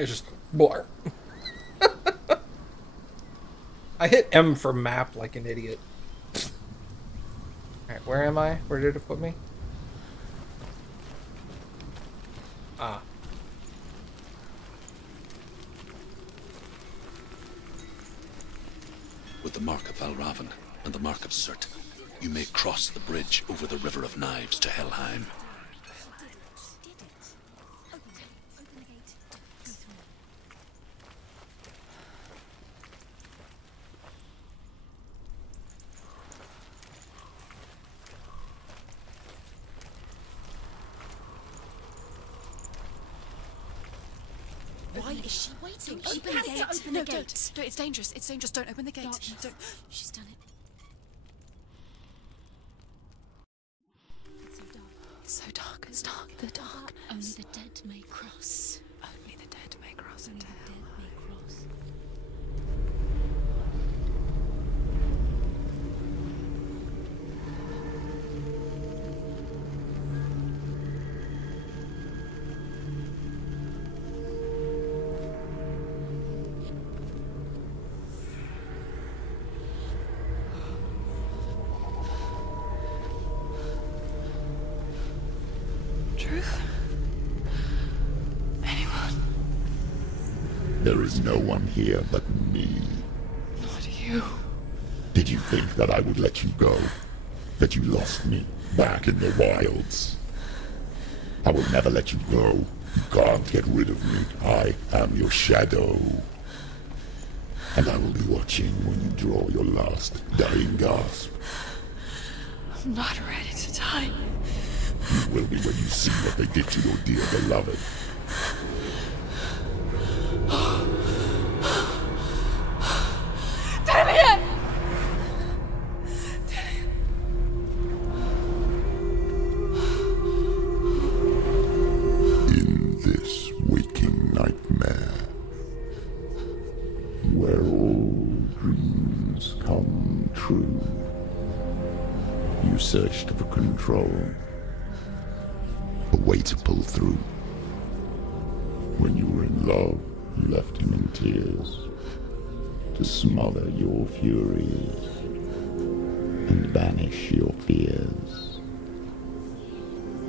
It's just blur. I hit M for map like an idiot. Alright, where am I? Where did it put me? Ah. With the mark of Valravan and the mark of Surt, you may cross the bridge over the River of Knives to Helheim. Why is she waiting? Open the gate. Open the gate. Don't. It's dangerous. It's dangerous. Don't open the gate. Don't. She's done it. It's so dark. It's dark. The darkness. Only the dead may cross. Only the dead may cross Only into the dead hell. may cross. Truth? Anyone? There is no one here but me. Not you. Did you think that I would let you go? That you lost me back in the wilds? I will never let you go. You can't get rid of me. I am your shadow. And I will be watching when you draw your last dying gasp. I'm not ready to die. You will be when you see what they did to your dear beloved. Damien! In this waking nightmare, where all dreams come true, you searched for control, a way to pull through. When you were in love, you left him in tears, to smother your furies and banish your fears.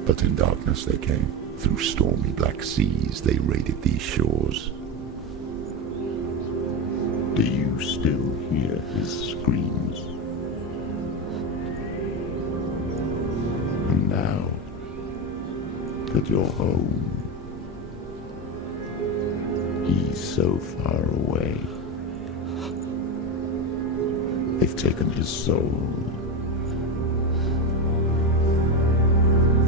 But in darkness they came, through stormy black seas they raided these shores. Do you still hear his screams? And now that you're home, he's so far away. They've taken his soul.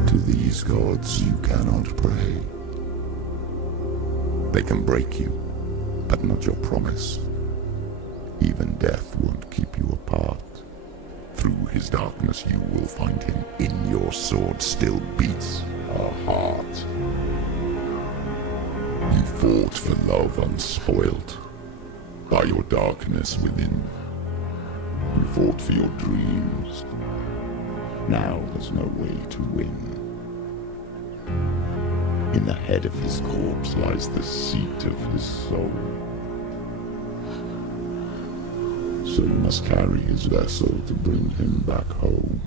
To these gods you cannot pray. They can break you, but not your promise. Even death won't keep you apart. Through his darkness you will find him. In your sword still beats a heart. You fought for love unspoilt by your darkness within. You fought for your dreams. Now there's no way to win. In the head of his corpse lies the seat of his soul. So you must carry his vessel to bring him back home.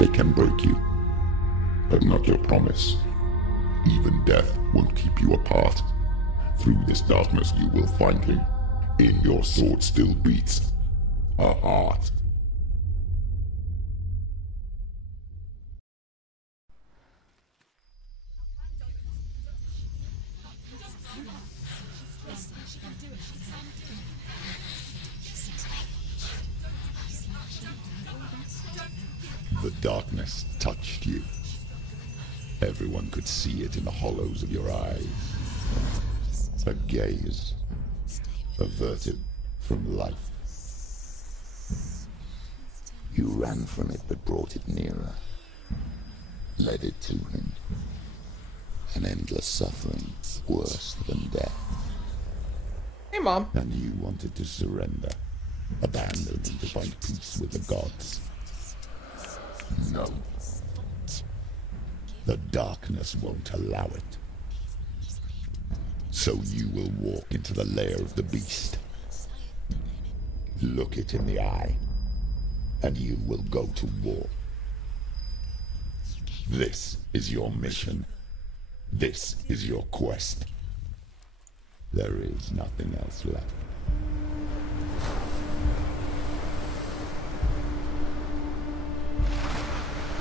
They can break you, but not your promise. Even death won't keep you apart. Through this darkness you will find him. In your sword still beats a heart. The darkness touched you, Everyone could see it in the hollows of your eyes. A gaze averted from life. You ran from it but brought it nearer. Led it to him. An endless suffering worse than death. Hey, Mom. And you wanted to surrender. Abandon and to find peace with the gods. No. The darkness won't allow it. So you will walk into the lair of the beast. Look it in the eye, and you will go to war. This is your mission. This is your quest. There is nothing else left.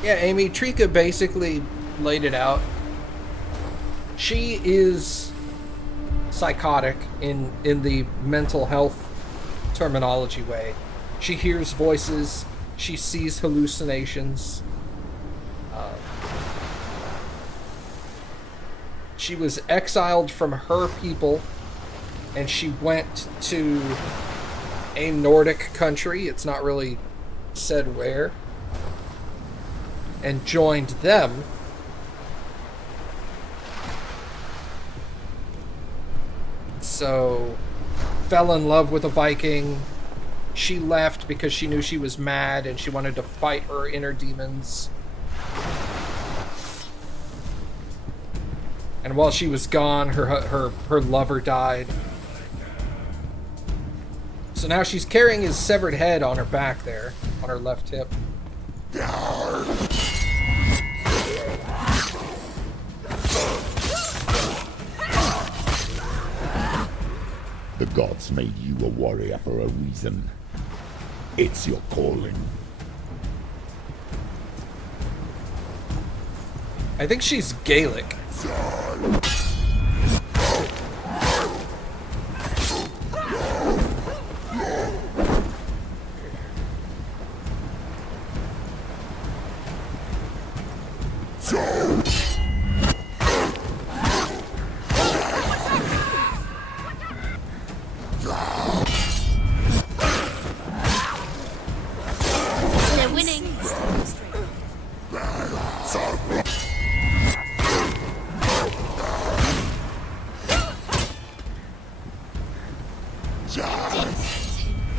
Yeah, Amy, Trika basically laid it out. She is psychotic in the mental health terminology way. She hears voices, she sees hallucinations. She was exiled from her people, and she went to a Nordic country, it's not really said where, and joined them. So, fell in love with a Viking. She left because she knew she was mad and she wanted to fight her inner demons. And while she was gone, her lover died. So now she's carrying his severed head on her back there, on her left hip. The gods made you a warrior for a reason. It's your calling. I think she's Gaelic. They're winning.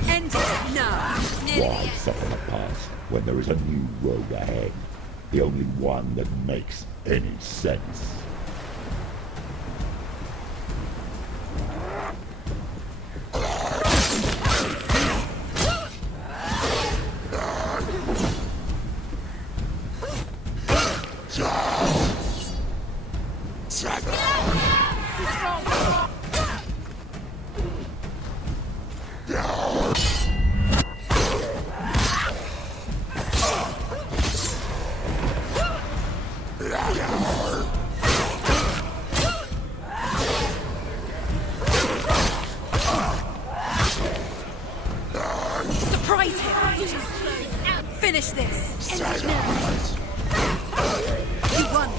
End it now. Why suffer the past when there is a new road ahead? The only one that makes any sense. Surprise him. Finish this. End it now. You won.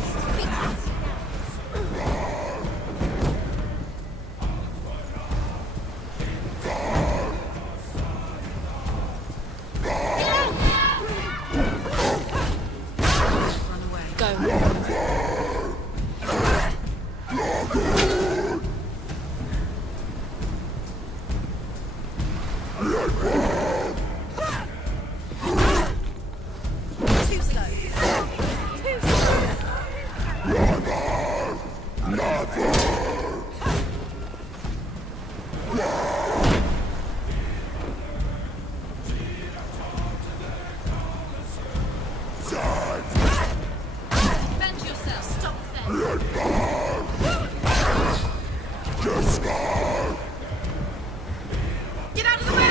Too slow. Too slow. Defend yourself. Stop there. Get out of the way!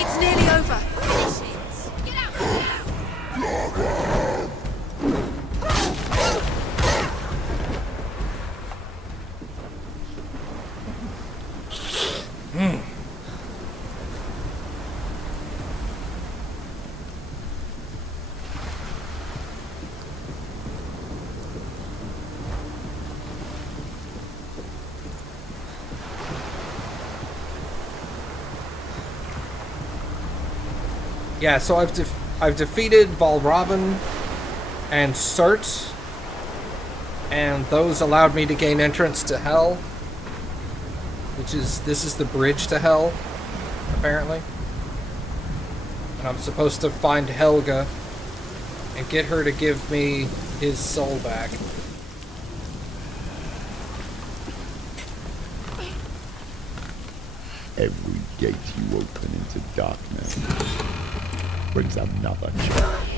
It's nearly over. Get out! Yeah, so I've defeated Valravn and Cert, and those allowed me to gain entrance to Hell, which is this is the bridge to Hell, apparently. And I'm supposed to find Helga and get her to give me his soul back. Every gate you open into darkness brings another challenge.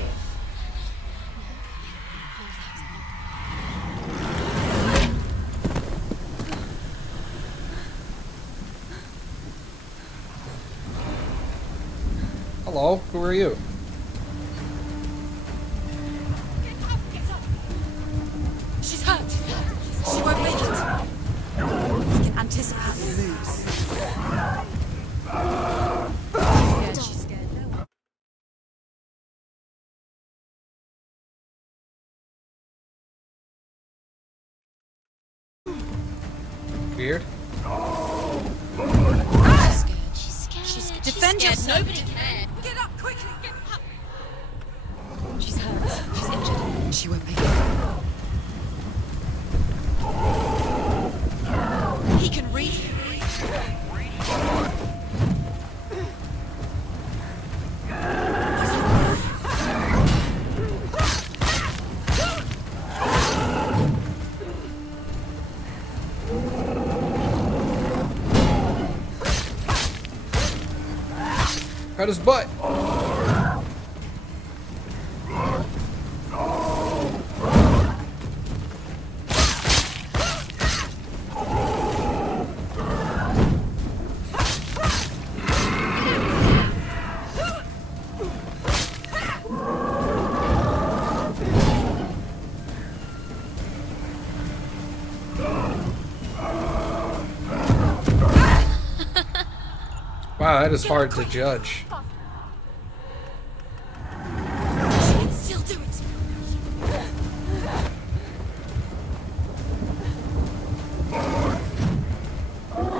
Hello, who are you? She's hurt. She won't make it. We can anticipate the moves. Yeah, she's scared. Weird. She's scared. Defend scared. yourself. Nobody cared. Get up quickly. Get up. She's hurt. She's injured. She won't make it. He can read you. Cut his butt. Wow, that is hard to judge. She can still do it.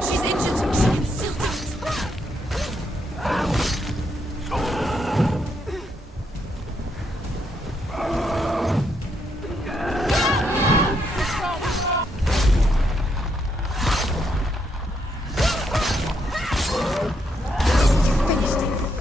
She's injured. She can still do it. You finished it.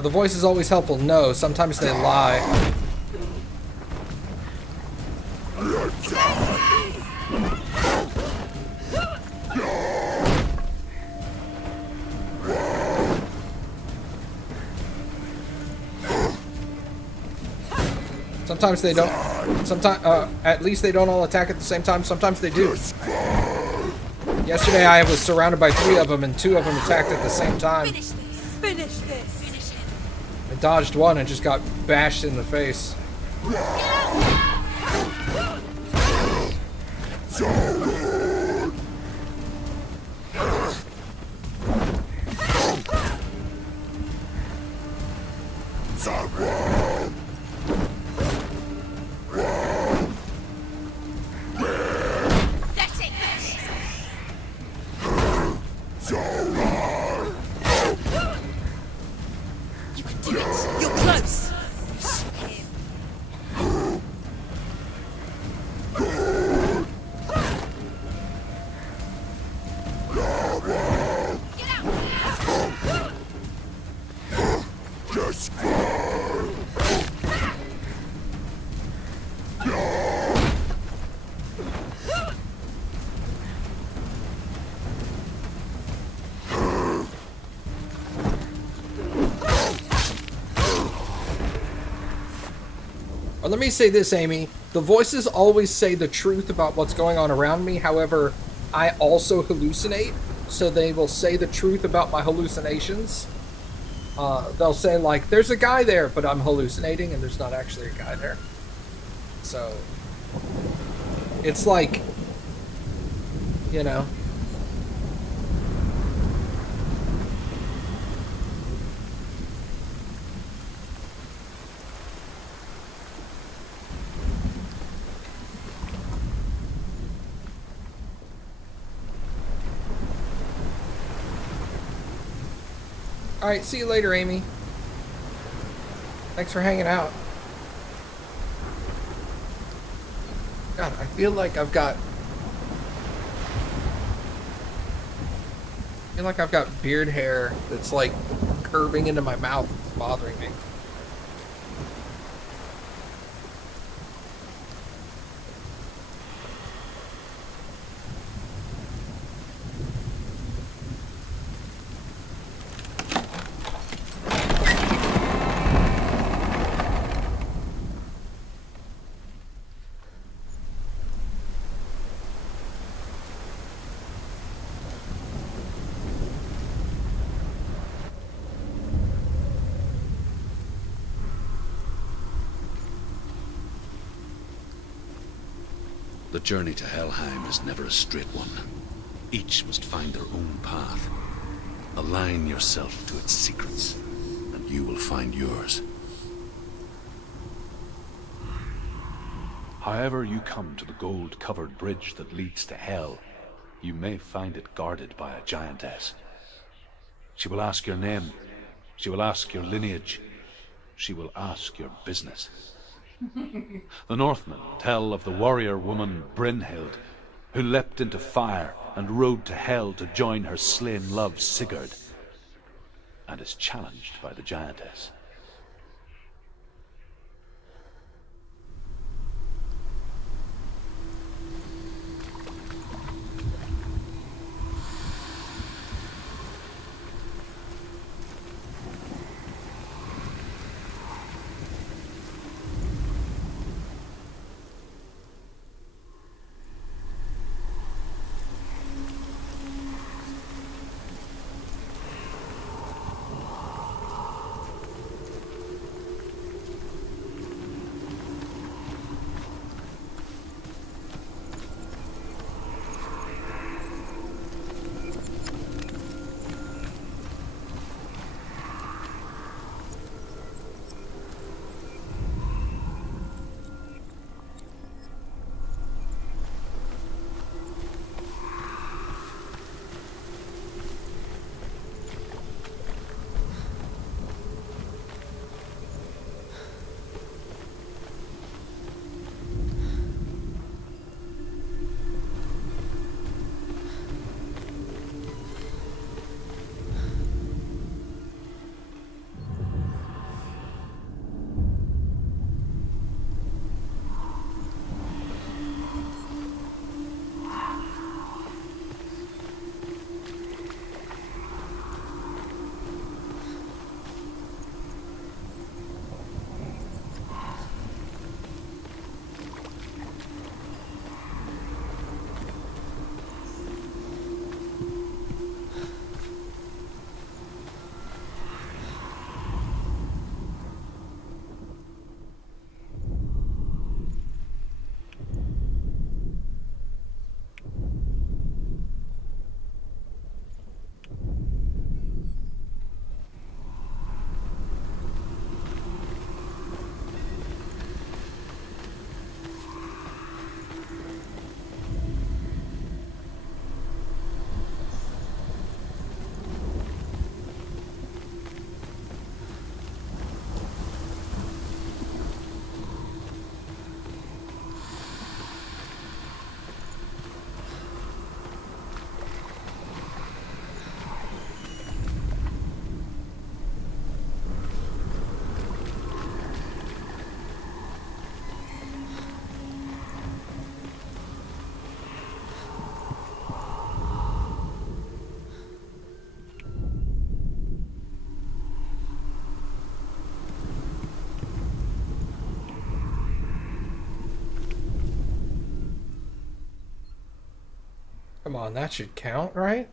Are the voices always helpful? No, sometimes they lie. Sometimes they don't. Sometimes, at least they don't all attack at the same time. Sometimes they do. Yesterday I was surrounded by 3 of them, and 2 of them attacked at the same time. Finish this. Finish this. Finish him. I dodged one and just got bashed in the face. You can do it. You're close. Let me say this, Amy. The voices always say the truth about what's going on around me. However, I also hallucinate, so they will say the truth about my hallucinations. They'll say, like, there's a guy there, but I'm hallucinating, and there's not actually a guy there. So, it's like, you know. Alright, see you later, Amy. Thanks for hanging out. God, I feel like I've got beard hair that's like curving into my mouth. It's bothering me. The journey to Helheim is never a straight one. Each must find their own path. Align yourself to its secrets, and you will find yours. However you come to the gold-covered bridge that leads to Hell, you may find it guarded by a giantess. She will ask your name. She will ask your lineage. She will ask your business. The Northmen tell of the warrior woman Brynhild, who leapt into fire and rode to Hell to join her slain love Sigurd, and is challenged by the giantess. Come on, that should count, right?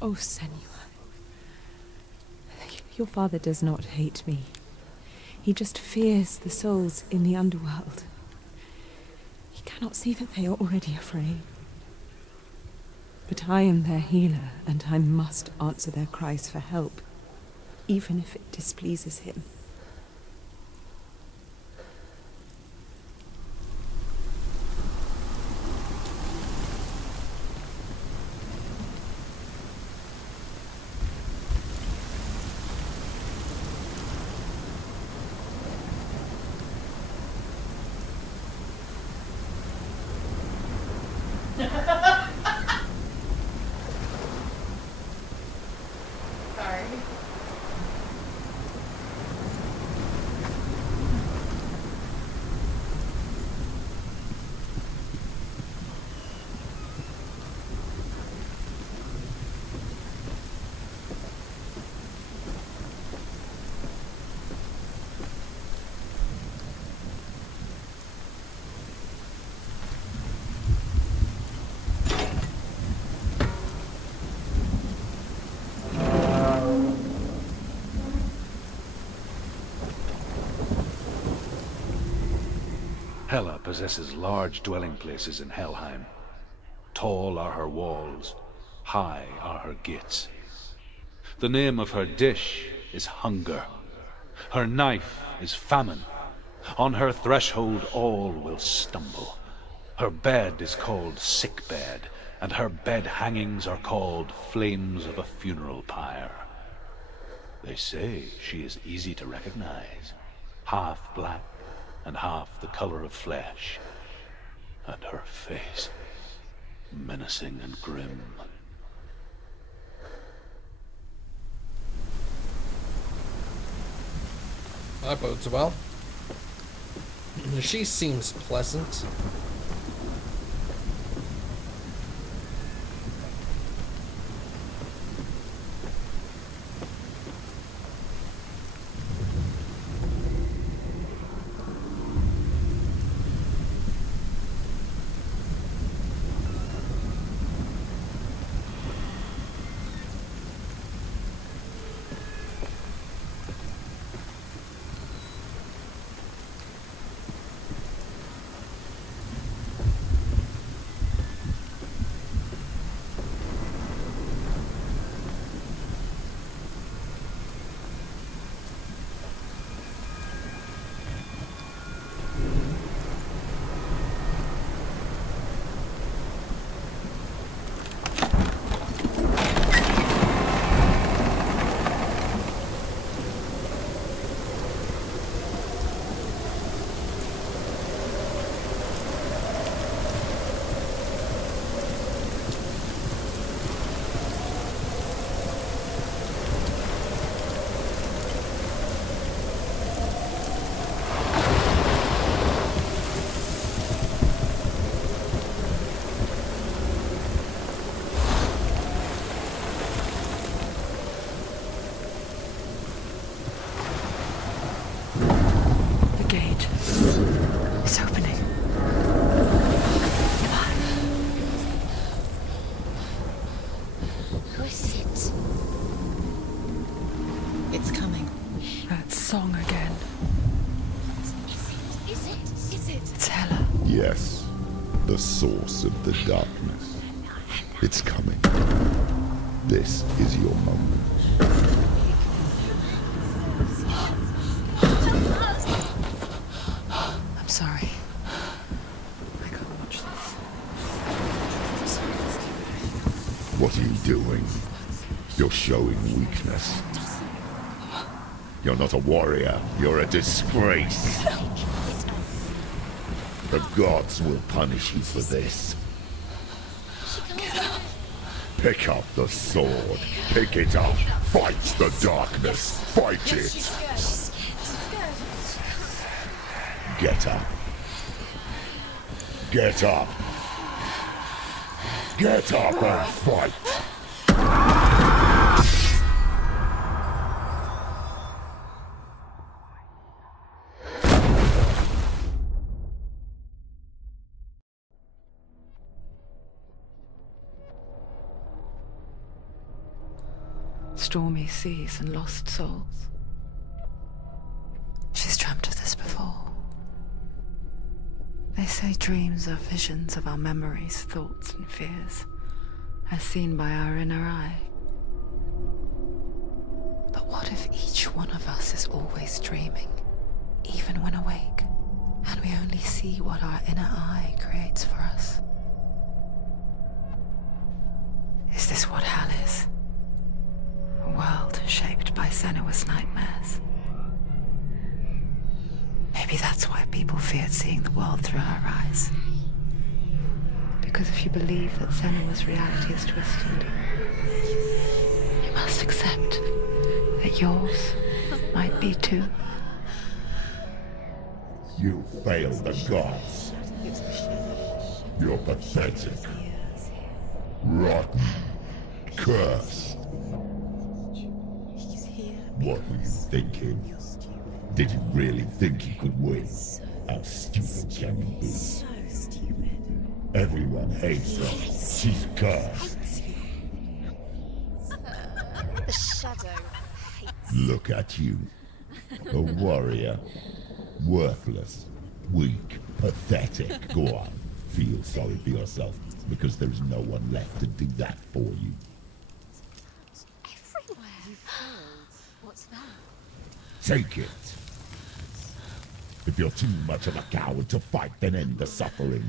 Oh, Senua. Your father does not hate me. He just fears the souls in the underworld. He cannot see that they are already afraid. But I am their healer, and I must answer their cries for help, even if it displeases him. Hela possesses large dwelling places in Helheim. Tall are her walls, high are her gates. The name of her dish is hunger. Her knife is famine. On her threshold all will stumble. Her bed is called sick bed, and her bed hangings are called flames of a funeral pyre. They say she is easy to recognize, half black and half the color of flesh. And her face, menacing and grim. That bodes well. She seems pleasant. Song again. Is it? It's Hela. Yes, the source of the darkness. It's coming. This is your moment. I'm sorry. I can't watch this. What are you doing? You're showing weakness. You're not a warrior. You're a disgrace. The gods will punish you for this. Pick up the sword. Pick it up. Fight the darkness. Fight it. Get up. Get up. Get up and fight. Stormy seas and lost souls. She's dreamt of this before. They say dreams are visions of our memories, thoughts and fears, as seen by our inner eye. But what if each one of us is always dreaming, even when awake, and we only see what our inner eye creates for us? Is this what hell is? A world shaped by Senua's nightmares. Maybe that's why people feared seeing the world through her eyes. Because if you believe that Senua's reality is twisted, you must accept that yours might be too. You failed the gods. You're pathetic. Rotten. Cursed. What were you thinking? Did you really think you could win? How stupid can you be? So stupid. Everyone hates her. She's cursed. The shadow hates. Look at you. A warrior. Worthless. Weak. Pathetic. Go on. Feel sorry for yourself, because there's no one left to do that for you. Everywhere. You failed. What's that? Take it. If you're too much of a coward to fight, then end the suffering.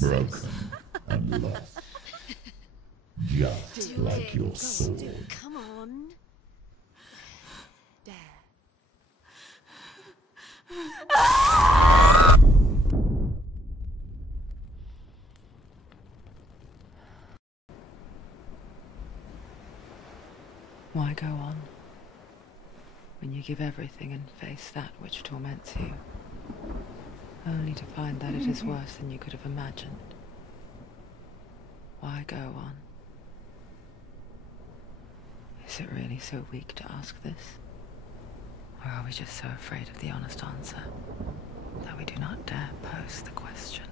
Broken and lost. Just like your sword. Come on. Dare. go on? When you give everything and face that which torments you, only to find that it is worse than you could have imagined. Why go on? Is it really so weak to ask this? Or are we just so afraid of the honest answer that we do not dare pose the question?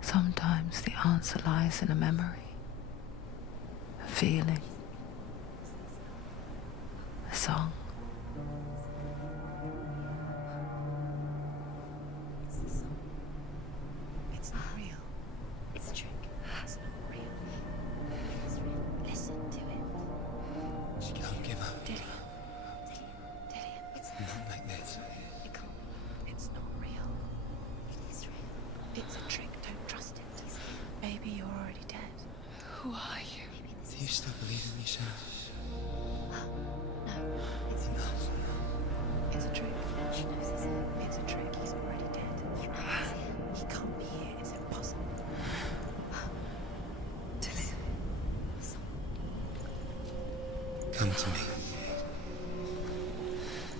Sometimes the answer lies in a memory, a feeling, a song. It's not real. It's a trick. It's not real. It is real. Listen to it. She Don't give up. Dillian. It's Not like this. It can't. It's not real. It is real. It's a trick. Don't trust it. Maybe you're already dead. Who are you? Maybe this Do you still believe in me, Senua? No, it's Enough. It's a trick. She knows it's him. It's a trick. He's already dead. You know he's here. He can't be here. It's impossible. Dillian. Come to me.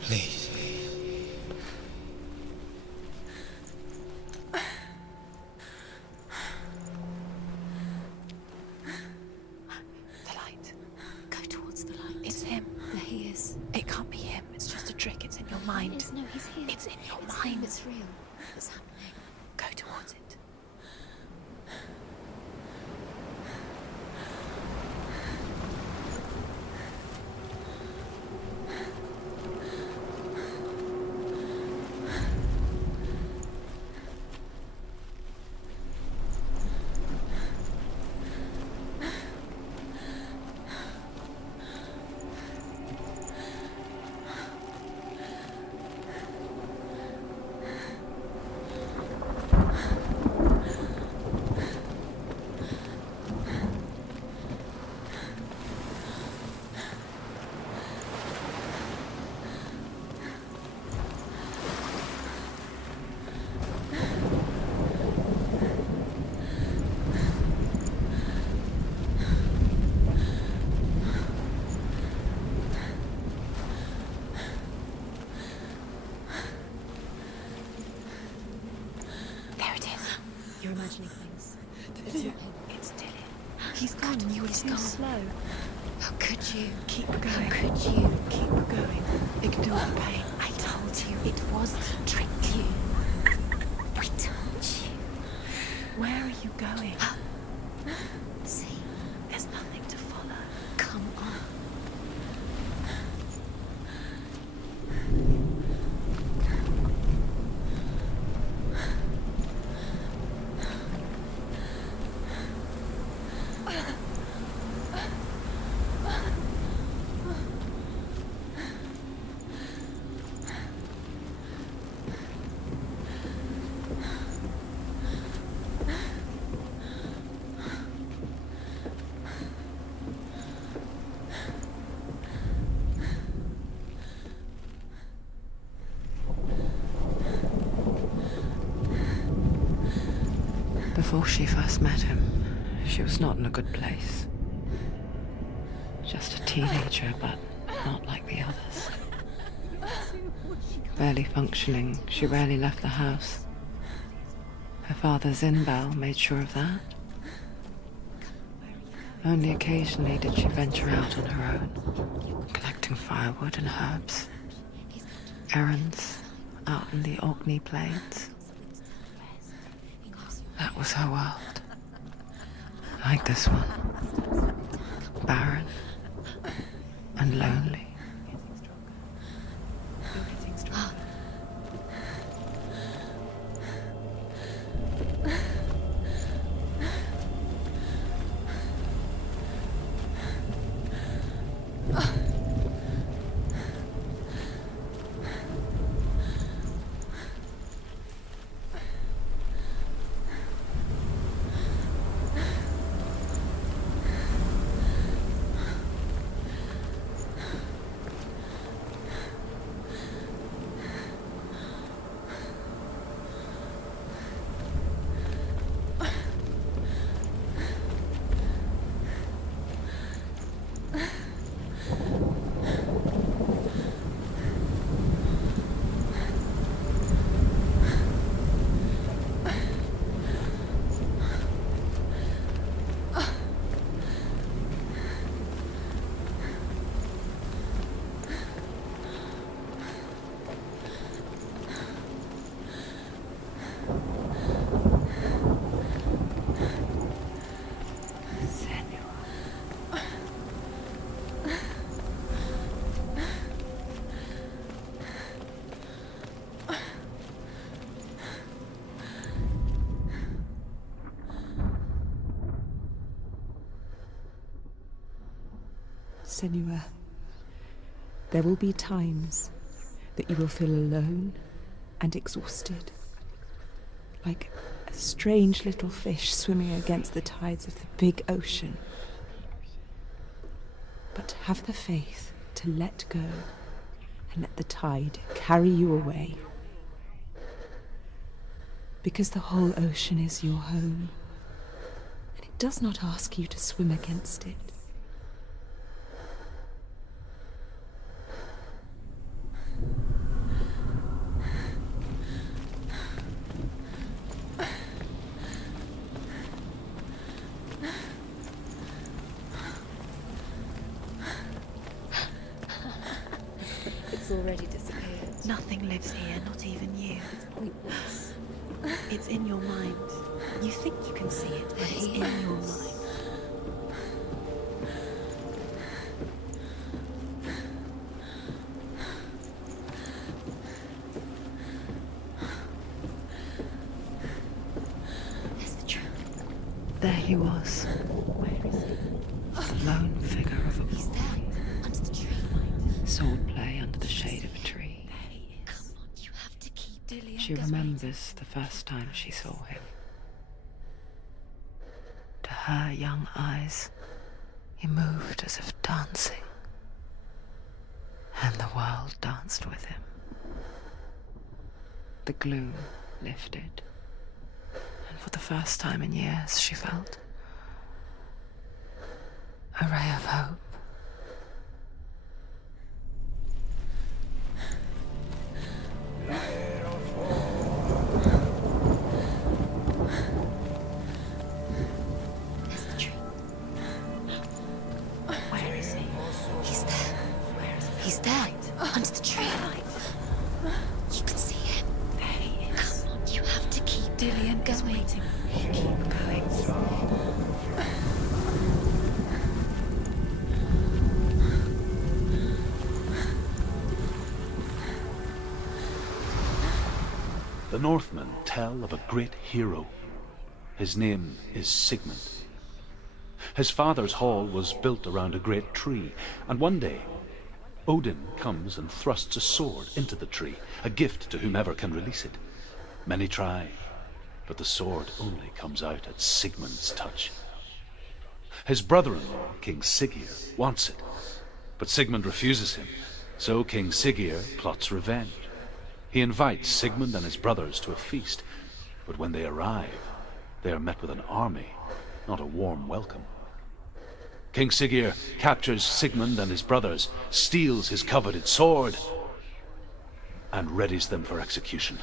Please. The light. Go towards the light. It's him. There he is. It can't be him. It's just a trick. It's in your mind. No, he's here. It's in your mind. It's real. It's happening. Go towards it. There it is. You're imagining things. It's not him. It's Dillian. He's gone. You were too slow. How could you? Keep going. How could you? Keep going. Ignore the pain. I told you it was to trick you. I told you. Where are you going? See, there's nothing to follow. Come on. Before she first met him, she was not in a good place. Just a teenager, but not like the others. Barely functioning, she rarely left the house. Her father, Zinbal, made sure of that. Only occasionally did she venture out on her own, collecting firewood and herbs. Errands out in the Orkney Plains. That was her world. Like this one. Barren and lonely. Senua. There will be times that you will feel alone and exhausted, like a strange little fish swimming against the tides of the big ocean. But have the faith to let go and let the tide carry you away. Because the whole ocean is your home, and it does not ask you to swim against it. It's already disappeared. Nothing lives here, not even you. It's pointless. It's in your mind. You think you can see it, but it's in your mind. There's the tree. There he was. Where is he? Lone figure of a He's boy. there, under the tree. Swordplay under the shade of a tree. There he is. Come on, you have to keep Dillian She going. remembers the first time she saw him. To her young eyes, he moved as if dancing, and the world danced with him. The gloom lifted, and for the first time in years she felt a ray of hope. There's the tree. Where is he? He's there. Where is he? He's there, under the tree. You can see him. There he is. Come on, you have to keep Dillian is going. waiting for you. Keep going. The Northmen tell of a great hero. His name is Sigmund. His father's hall was built around a great tree, and one day Odin comes and thrusts a sword into the tree, a gift to whomever can release it. Many try, but the sword only comes out at Sigmund's touch. His brother-in-law, King Siggeir, wants it, but Sigmund refuses him, so King Siggeir plots revenge. He invites Sigmund and his brothers to a feast, but when they arrive, they are met with an army, not a warm welcome. King Siggeir captures Sigmund and his brothers, steals his coveted sword, and readies them for execution.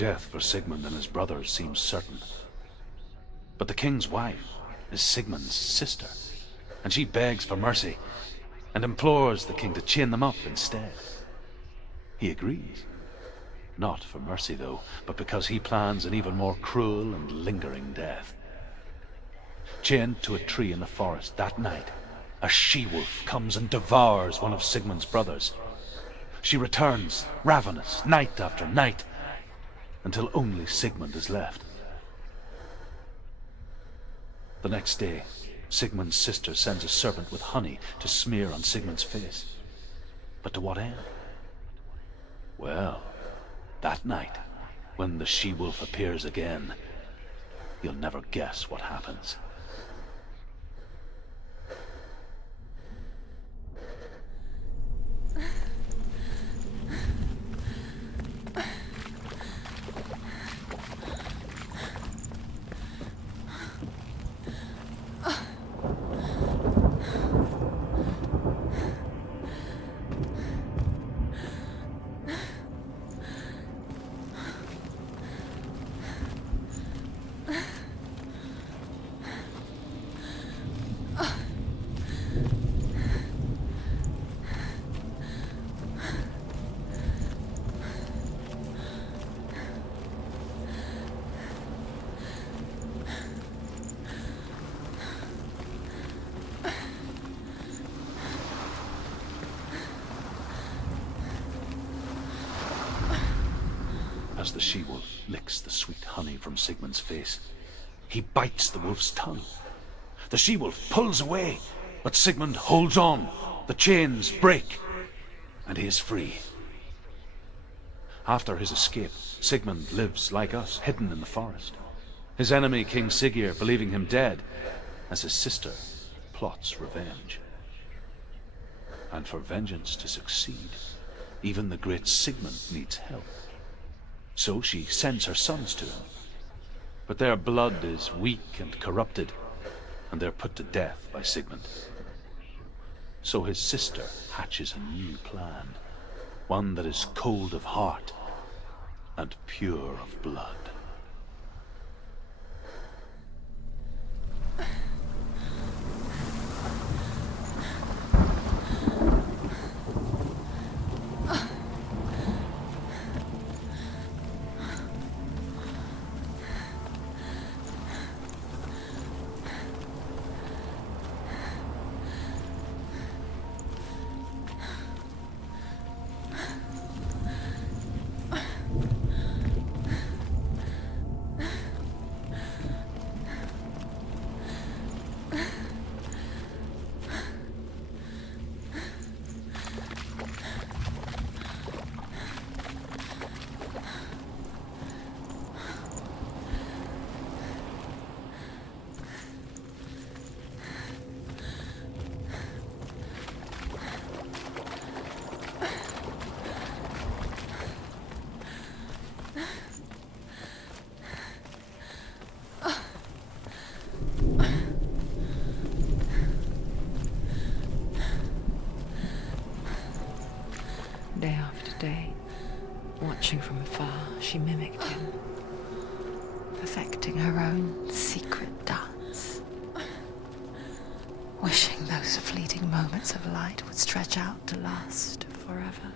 Death for Sigmund and his brothers seems certain. But the king's wife is Sigmund's sister, and she begs for mercy and implores the king to chain them up instead. He agrees. Not for mercy, though, but because he plans an even more cruel and lingering death. Chained to a tree in the forest that night, a she-wolf comes and devours one of Sigmund's brothers. She returns, ravenous, night after night, until only Sigmund is left. The next day, Sigmund's sister sends a servant with honey to smear on Sigmund's face. But to what end? Well, that night, when the she-wolf appears again, you'll never guess what happens. As the she-wolf licks the sweet honey from Sigmund's face, he bites the wolf's tongue. The she-wolf pulls away, but Sigmund holds on. The chains break, and he is free. After his escape, Sigmund lives like us, hidden in the forest. His enemy, King Siggeir, believing him dead, as his sister plots revenge. And for vengeance to succeed, even the great Sigmund needs help. So she sends her sons to him. But their blood is weak and corrupted, and they're put to death by Sigmund. So his sister hatches a new plan, one that is cold of heart and pure of blood. Day after day, watching from afar, she mimicked him, perfecting her own secret dance, wishing those fleeting moments of light would stretch out to last forever.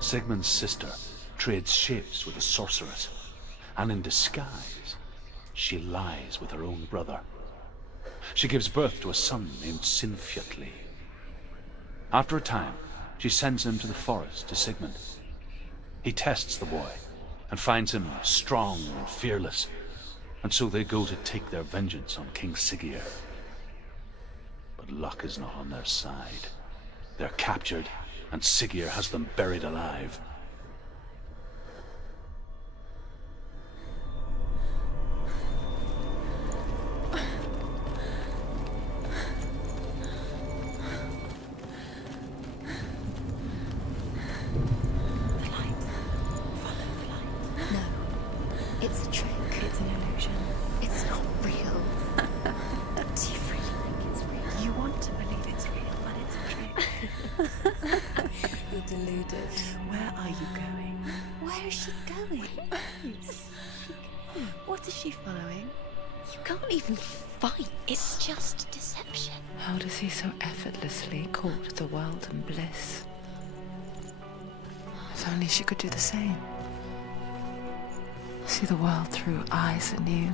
Sigmund's sister trades shapes with a sorceress, and in disguise, she lies with her own brother. She gives birth to a son named Sinfjotli. After a time, she sends him to the forest to Sigmund. He tests the boy and finds him strong and fearless, and so they go to take their vengeance on King Siggeir. But luck is not on their side. They're captured, and Siggeir has them buried alive. can't even fight. It's just deception. How does he so effortlessly court the world and bliss? If only she could do the same. See the world through eyes anew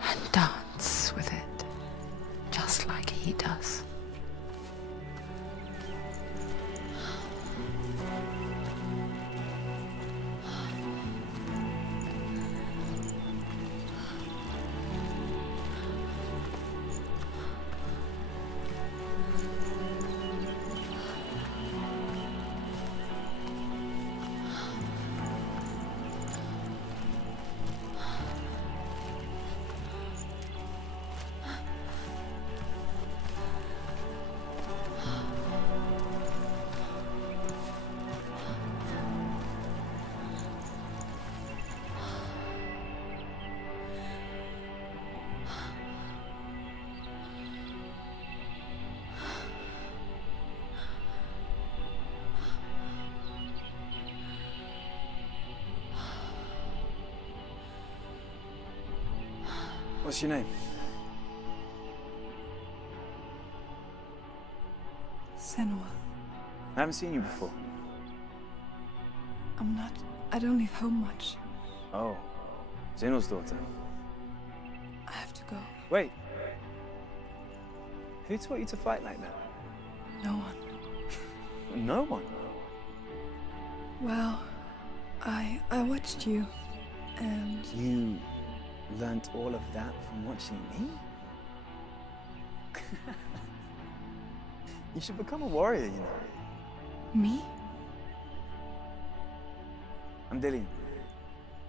and dance with it, just like he does. What's your name? Senua. I haven't seen you before. I don't leave home much. Oh, Zenua's daughter. I have to go. Wait. Who taught you to fight like that? No one. No one? Well, I watched you, and... You learnt all of that from watching me? You should become a warrior, you know. Me? I'm Dillian.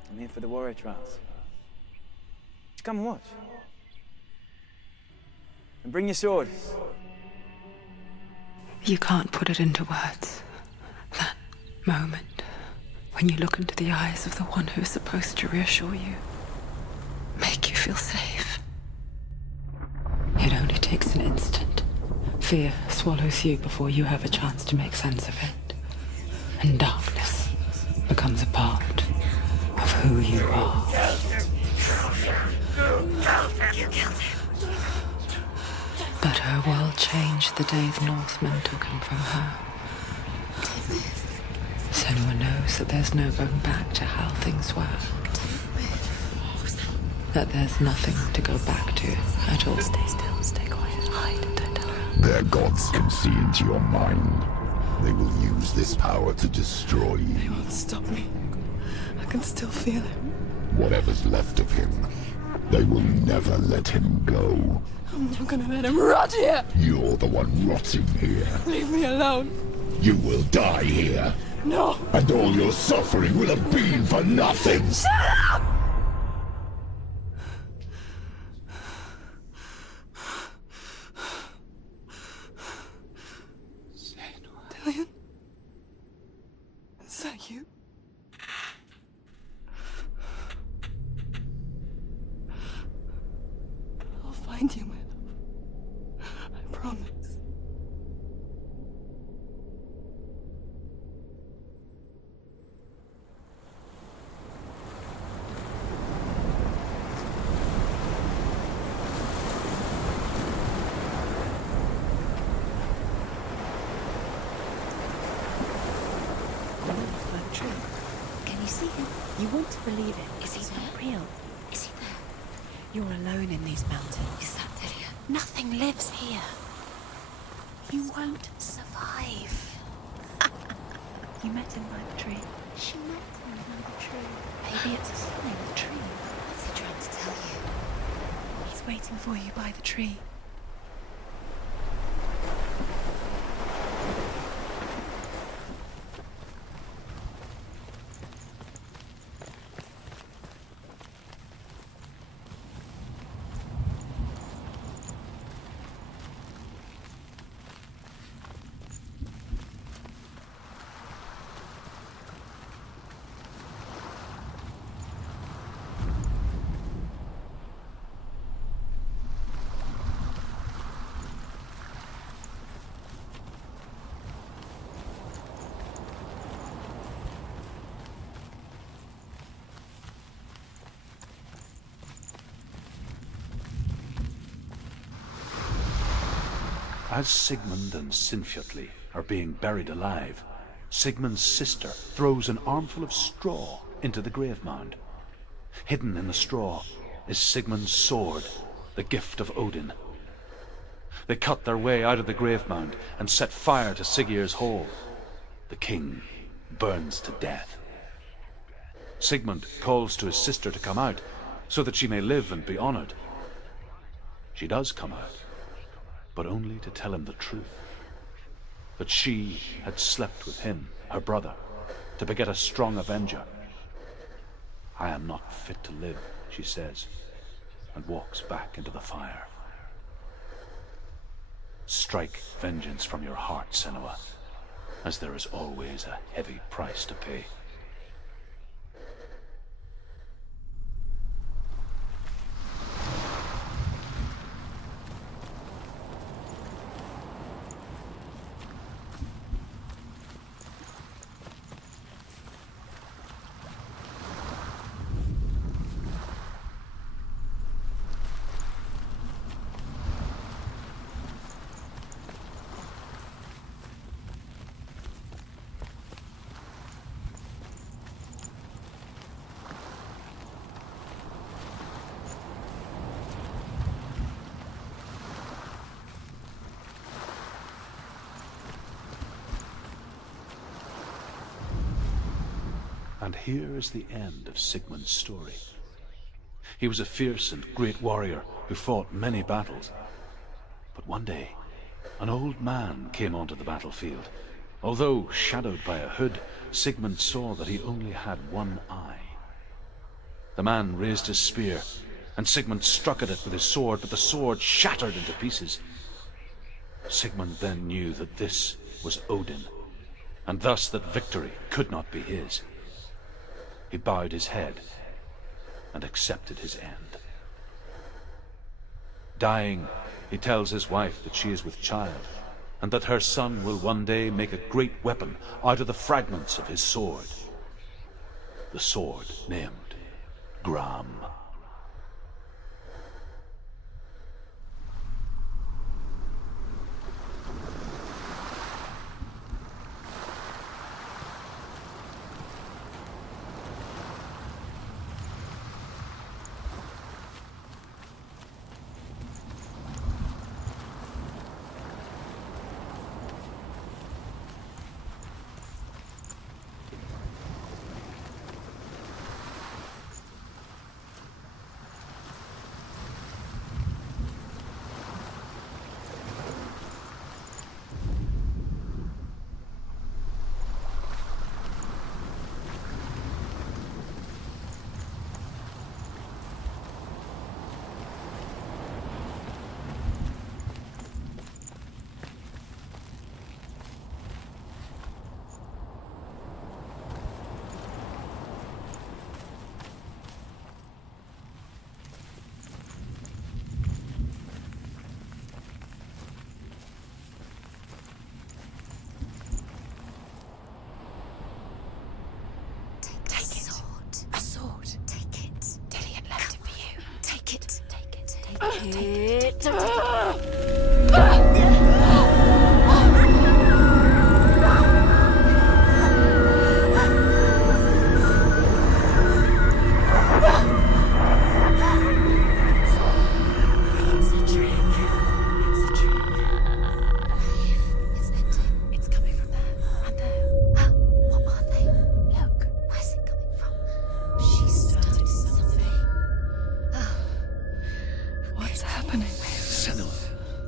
I'm here for the warrior trials. Just come and watch. And bring your sword. You can't put it into words. That moment when you look into the eyes of the one who's supposed to reassure you, make you feel safe. It only takes an instant. Fear swallows you before you have a chance to make sense of it. And darkness becomes a part of who you are. You killed him. But her world changed the day the Northmen took him from her. Senua knows that there's no going back to how things were. That there's nothing to go back to at all. Stay still, stay quiet, hide, don't tell her. Their gods can see into your mind. They will use this power to destroy you. They won't stop me. I can still feel him. Whatever's left of him, they will never let him go. I'm not gonna let him rot here! You're the one rotting here. Leave me alone. You will die here. No! And all your suffering will have been for nothing. Shut up! Dillian? Is that you? I'll find you, my love. I promise. Can you see him? You want to believe it. Is he not real? Is he there? You're alone in these mountains. Is that Dillian? Nothing lives here. You won't survive. You met him by the tree. She met him by the tree. Maybe it's a sign, the tree. What's he trying to tell you? He's waiting for you by the tree. As Sigmund and Sinfjotli are being buried alive, Sigmund's sister throws an armful of straw into the grave mound. Hidden in the straw is Sigmund's sword, the gift of Odin. They cut their way out of the grave mound and set fire to Siggeir's hall. The king burns to death. Sigmund calls to his sister to come out so that she may live and be honored. She does come out, but only to tell him the truth. That she had slept with him, her brother, to beget a strong avenger. I am not fit to live, she says, and walks back into the fire. Strike vengeance from your heart, Senua, as there is always a heavy price to pay. And here is the end of Sigmund's story. He was a fierce and great warrior who fought many battles. But one day, an old man came onto the battlefield. Although shadowed by a hood, Sigmund saw that he only had one eye. The man raised his spear, and Sigmund struck at it with his sword, but the sword shattered into pieces. Sigmund then knew that this was Odin, and thus that victory could not be his. He bowed his head and accepted his end. Dying, he tells his wife that she is with child, and that her son will one day make a great weapon out of the fragments of his sword. The sword named Gram.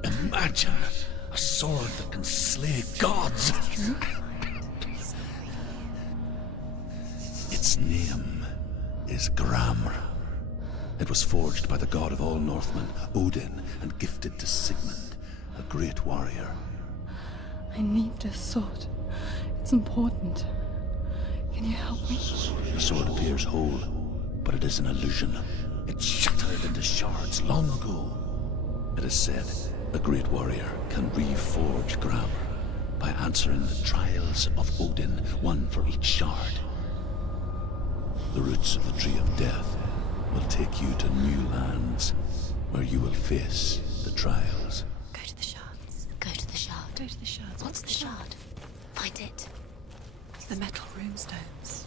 Imagine a sword that can slay gods. Its name is Gramr. It was forged by the god of all Northmen, Odin, and gifted to Sigmund, a great warrior. I need this sword. It's important. Can you help me? The sword appears whole, but it is an illusion. It shattered into shards long ago. It is said a great warrior can reforge Gramr by answering the trials of Odin, one for each shard. The roots of the Tree of Death will take you to new lands, where you will face the trials. Go to the shards. Go to go to the shards. What's the shard? Find it. It's the metal runestones. It's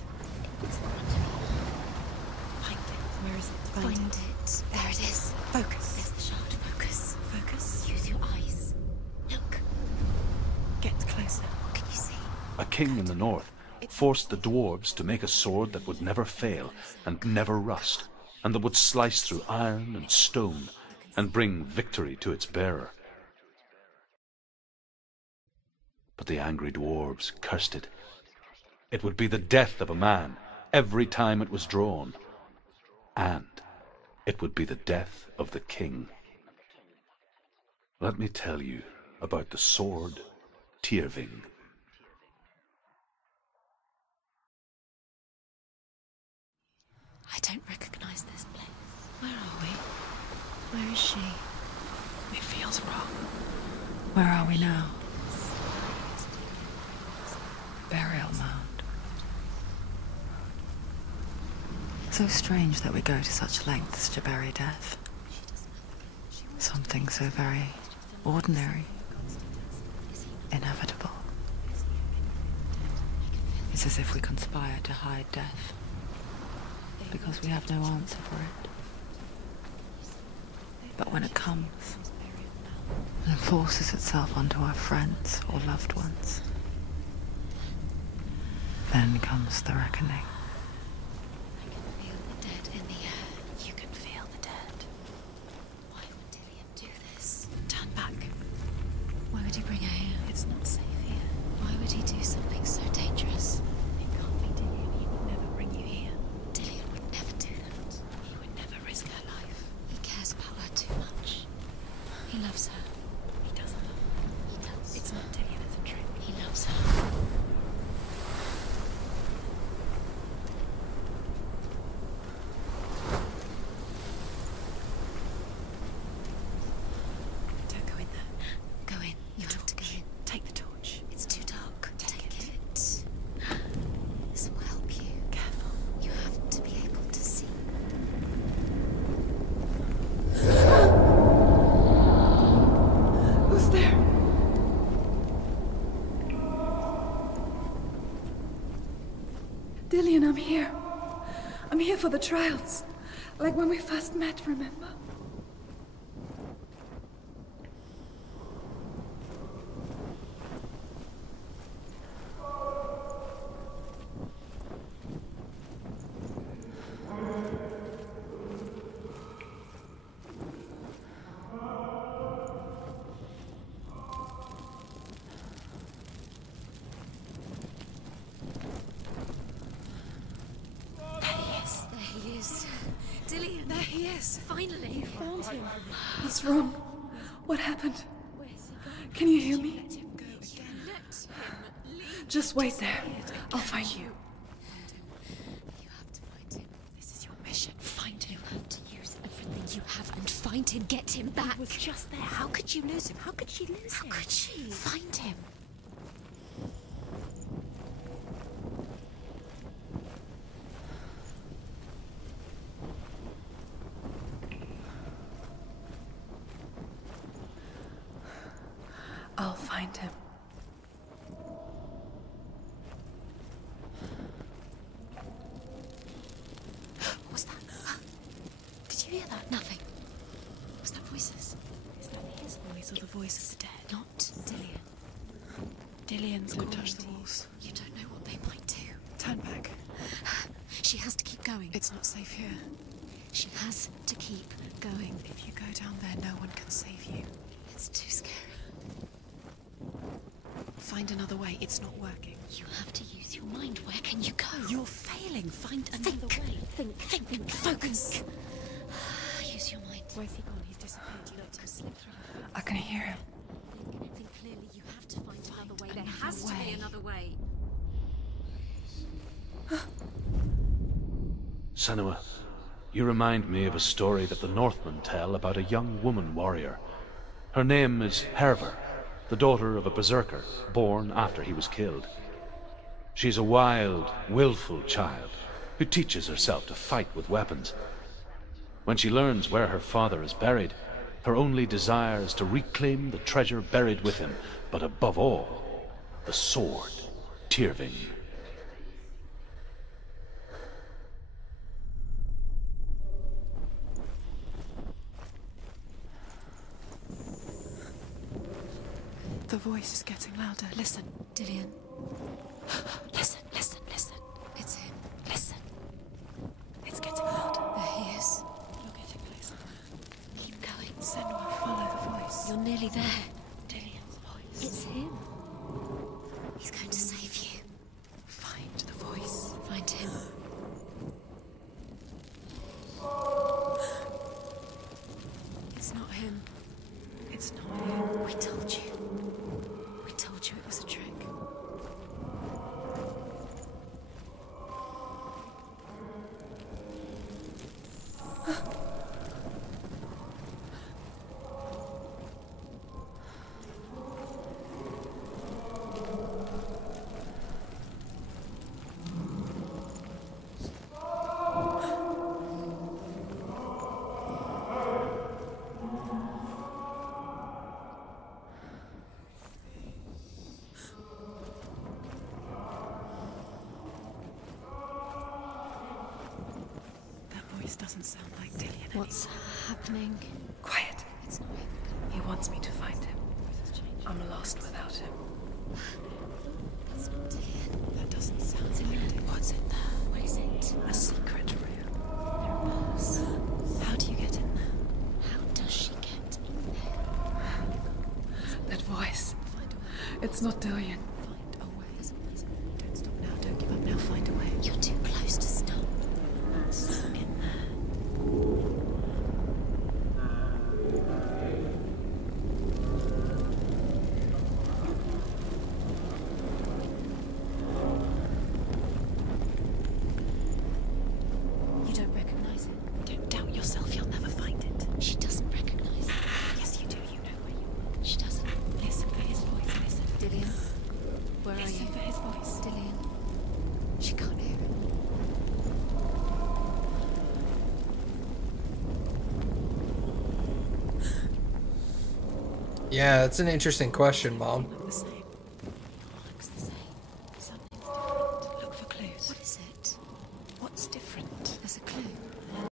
in front of you. Find it. Where is it? Find it. There it is. Focus. There's the shard. Focus. Focus. Use your eyes. Look. Get closer. What can you see? A king in the north forced the dwarves to make a sword that would never fail and never rust, and that would slice through iron and stone and bring victory to its bearer. But the angry dwarves cursed it. It would be the death of a man every time it was drawn, and it would be the death of the king. Let me tell you about the sword Tyrving. I don't recognize this place. Where are we? Where is she? It feels wrong. Where are we now? Burial mound. So strange that we go to such lengths to bury death. Something so very ordinary, inevitable. It's as if we conspire to hide death, because we have no answer for it. But when it comes and forces itself onto our friends or loved ones, then comes the reckoning. I can feel the dead in the air. You can feel the dead. Why would Dillian do this? Turn back. Why would he bring her here? It's not safe here. Why would he do something so dangerous? It can't be Dillian. He would never bring you here. Dillian would never do that. He would never risk her life. He cares about her too much. He loves her. He doesn't love her. He does. It's not Dillian, it's a trick. He loves her. Don't go in there. Go in. You have to go in. Take the torch. It's too dark. Take it. This will help you. Careful. You have to be able to see. Who's there? Dillian, I'm here. I'm here for the trials. Like when we first met, remember? There he is. Dillian, there he is. Finally, you found him. What's wrong? What happened? Where's he going? Can you hear me? Let him go again. Let him leave. Just wait there. I'll find you. You have to find him. This is your mission. Find him. You have to use everything you have and find him. Get him back. He was just there. How could you lose him? How could she lose him? How could she? Find him. I'll find him. What was that? Did you hear that? Nothing. Was that voices? Is that his voice or the voice of the dead? Not Dillian. Dillian's Don't touch the walls. You don't know what they might do. Turn back. She has to keep going. It's not safe here. She has to keep going. If you go down there, no one can save you. It's too scary. Find another way. It's not working. You have to use your mind. Where can you go? You're failing. Find another way. Think. Focus. Use your mind. Where's he gone? He's disappeared. Look, slip through her fingers. I can hear him. Think clearly. You have to find another way. There another has to way. be another way. Senua, you remind me of a story that the Northmen tell about a young woman warrior. Her name is Herver, the daughter of a berserker born after he was killed. She's a wild, willful child who teaches herself to fight with weapons. When she learns where her father is buried, Her only desire is to reclaim the treasure buried with him, but above all, the sword, Tyrving. The voice is getting louder. Listen. Dillian. Listen, listen, listen. It's him. Listen. It's getting louder. There he is. You're getting closer. Keep going. Senua, follow the voice. You're nearly there. Dillian's voice. It's him. He's going to save you. Find the voice. Find him. It's not him. It's not him. We told you. We told you it was a trick. Doesn't sound like Dillian. What's happening? Quiet. It's not him. He wants me to find him. I'm lost without him. That's not Dillian. That doesn't sound like Dillian. What's in there? What is it? A secret room. There are bars. How do you get in there? How does she get in there? That voice. Find a way. It's not Dillian. Find a way. Don't stop now. Don't give up now. Find a way. You're too close to stop. What's in there? You don't recognize it? Don't doubt yourself. You'll never find it. She doesn't recognize it. Yes, you do. You know where you are. She doesn't. Listen for his voice. Listen. Dillian, where are you? Listen for his voice. Dillian, she can't hear it. Yeah, it's an interesting question, Mom. The same.